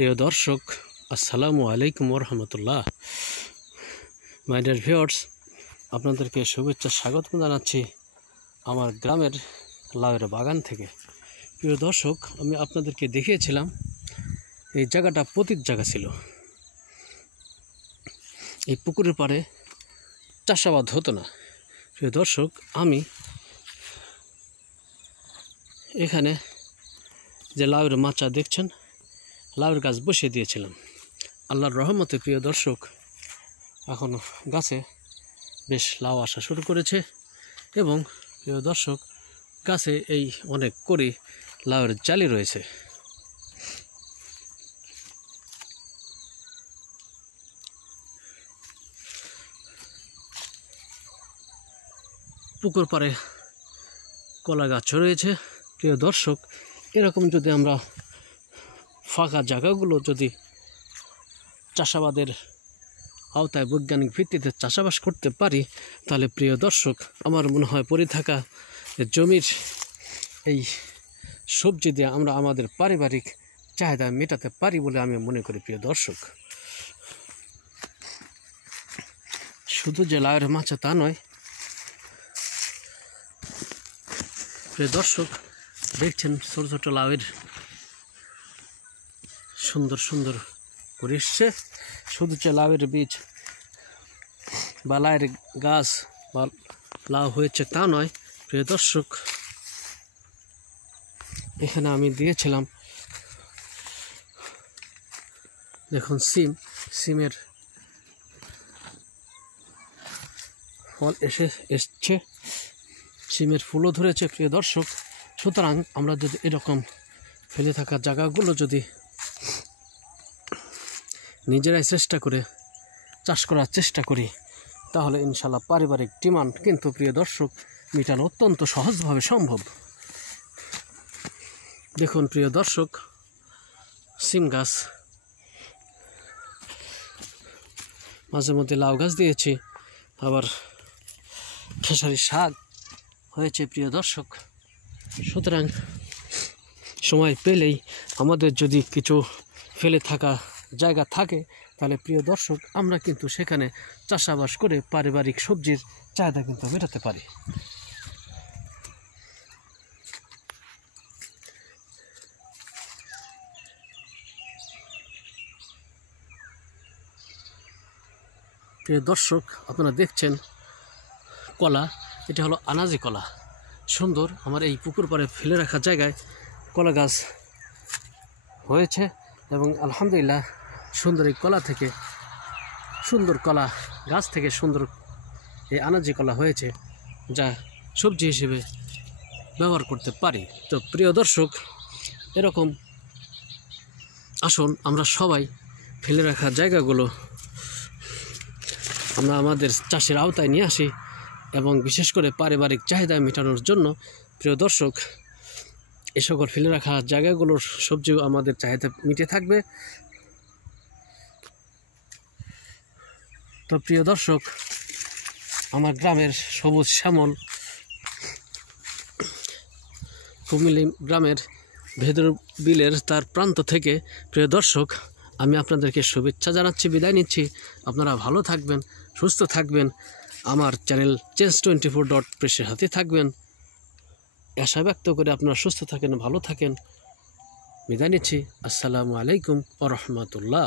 প্রিয় দর্শক, আসসালামু আলাইকুম ওরহামতুল্লাহ। মাই ডিয়ার ভিউয়ার্স, আপনাদেরকে শুভেচ্ছা স্বাগত জানাচ্ছি আমার গ্রামের লাউয়ের বাগান থেকে। প্রিয় দর্শক, আমি আপনাদেরকে দেখিয়েছিলাম এই জায়গাটা পতিত জায়গা ছিল। এই পুকুরের পাড়ে চাষাবাদ হতো না। প্রিয় দর্শক, আমি এখানে যে লাউয়ের মাচা দেখছেন, লাউয়ের গাছ বসিয়ে দিয়েছিলাম। আল্লাহর রহমতে প্রিয় দর্শক, এখন গাছে বেশ লাউ আসা শুরু করেছে এবং প্রিয় দর্শক, গাছে এই অনেক করে লাউয়ের জালি রয়েছে। পুকুর পাড়ে কলা গাছও রয়েছে। প্রিয় দর্শক, এরকম যদি আমরা ফাঁকা জায়গাগুলো যদি চাষাবাদের আওতায় বৈজ্ঞানিক ভিত্তিতে চাষাবাস করতে পারি, তাহলে প্রিয় দর্শক, আমার মনে হয় পড়ে থাকা জমির এই সবজি দিয়ে আমরা আমাদের পারিবারিক চাহিদা মেটাতে পারি বলে আমি মনে করি। প্রিয় দর্শক, শুধু যে লাউয়ের মাচা তা নয়। প্রিয় দর্শক, দেখছেন ছোট ছোট লাউয়ের সুন্দর সুন্দর করে এসছে। শুধু যে লাউয়ের বীজ বা লাউয়ের গাছ বা লাউ হয়েছে তা নয়। প্রিয় দর্শক, এখানে আমি দিয়েছিলাম, দেখুন সিমের ফল এসছে, সিমের ফুলও ধরেছে। প্রিয় দর্শক, সুতরাং আমরা যদি এরকম ফেলে থাকা জায়গাগুলো যদি নিজেরাই চেষ্টা করে চাষ করার চেষ্টা করি, তাহলে ইনশাল্লাহ পারিবারিক ডিমান্ড কিন্তু প্রিয় দর্শক মেটানো অত্যন্ত সহজভাবে সম্ভব। দেখুন প্রিয় দর্শক, সিম গাছ, মাঝে মধ্যে লাউ গাছ দিয়েছি, আবার খেসারি শাক হয়েছে। প্রিয় দর্শক, সুতরাং সময় পেলেই আমাদের যদি কিছু ফেলে থাকা জায়গা থাকে, তাহলে প্রিয় দর্শক আমরা কিন্তু সেখানে চাষাবাস করে পারিবারিক সবজির চাহিদা কিন্তু মেটাতে পারি। প্রিয় দর্শক, আপনারা দেখছেন কলা, এটা হলো আনাজি কলা। সুন্দর আমার এই পুকুর পাড়ে ফেলে রাখা জায়গায় কলা গাছ হয়েছে এবং আলহামদুলিল্লাহ সুন্দর এই কলা থেকে, সুন্দর কলা গাছ থেকে সুন্দর এই আনাজি কলা হয়েছে, যা সবজি হিসেবে ব্যবহার করতে পারি। তো প্রিয় দর্শক, এরকম আসুন আমরা সবাই ফেলে রাখা জায়গাগুলো আমরা আমাদের চাষের আওতায় নিয়ে আসি এবং বিশেষ করে পারিবারিক চাহিদা মেটানোর জন্য প্রিয় দর্শক এ সকল ফেলে রাখা জায়গাগুলোর সবজিও আমাদের চাহিদা মিটে থাকবে। তো প্রিয় দর্শক, আমার গ্রামের সবুজ শ্যামল কুমিল্লা গ্রামের ভেদর বিলের তার প্রান্ত থেকে প্রিয় দর্শক আমি আপনাদেরকে শুভেচ্ছা জানাচ্ছি, বিদায় নিচ্ছি। আপনারা ভালো থাকবেন, সুস্থ থাকবেন, আমার চ্যানেল change24.press হাতে থাকবেন। আশা ব্যক্ত করে আপনারা সুস্থ থাকেন, ভালো থাকেন। বিদায় নিচ্ছি। আসসালামু আলাইকুম ওয়া রাহমাতুল্লাহ।